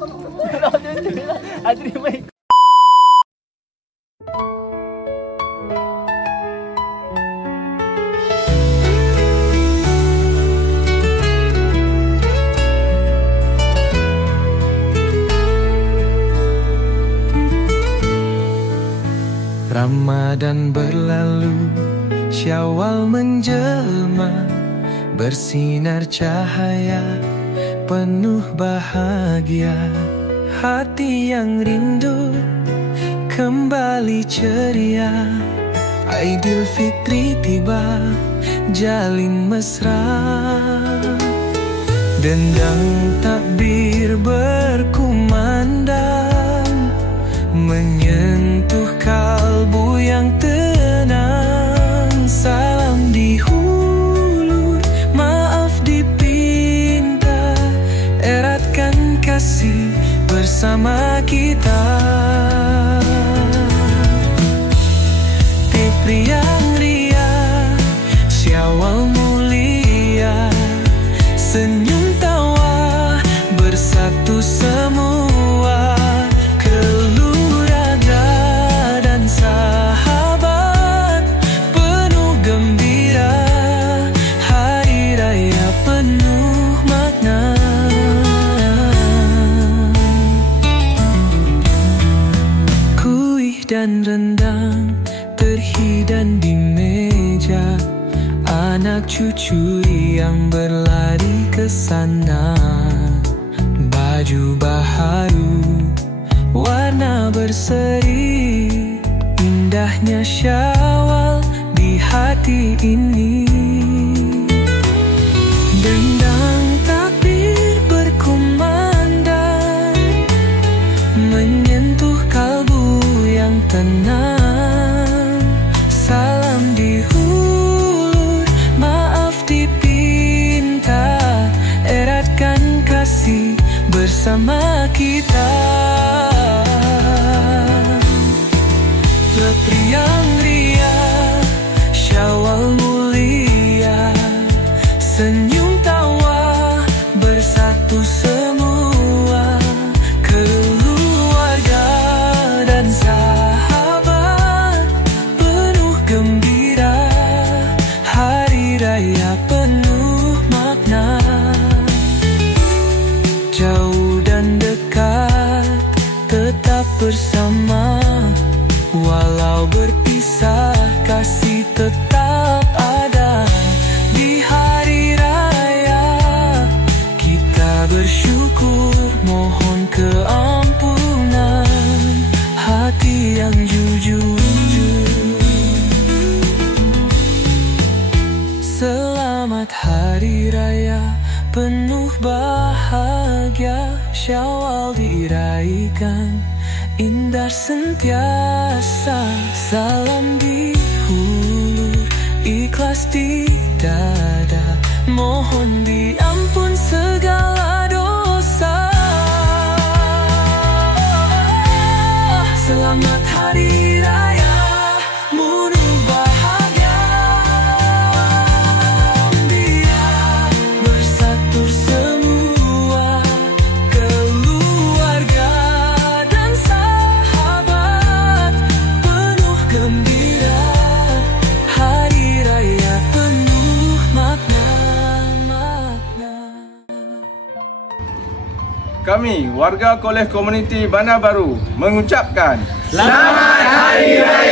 Kalau dia cakap Adri main. Ramadan berlalu, Syawal menjelma, bersinar cahaya, penuh bahagia. Hati yang rindu kembali ceria. Aidil Fitri tiba, jalin mesra. Dendang takbir berkumandang, menyentuh kalbu yang tenang. Salam dihulur, maaf dipinta, eratkan kasih bersama kita. Fitri yang ria, Syawal mulia, senyum tawa bersatu semua. Keluarga dan sahabat penuh gembira, hari raya penuh makna. Kuih dan rendang terhidang di meja, anak cucu yang berlari ke sana. Baju baharu, warna berseri, indahnya Syawal di hati ini. Dendang takbir berkumandang, menyentuh kalbu yang tenang. Salam dihulur, maaf dipinta, eratkan kasih bersama kita. Fitri yang ria, Syawal mulia, senyum tawa bersatu semua. Keluarga dan sahabat penuh gembira, hari raya penuh makna. Jauh dan dekat tetap bersama, walau berpisah kasih tetap ada. Di hari raya kita bersyukur, mohon keampunan hati yang jujur. Selamat hari raya penuh bahagia, Syawal diraikan indah sentiasa. Salam dihulur, ikhlas di dada, mohon diampun segala dosa. Selamat hari raya penuh bahagia, biar bersatu semua. Keluarga dan sahabat penuh gembira, hari raya penuh makna. Kami, warga Kolej Komuniti Bandar Baru mengucapkan Selamat Hari Raya!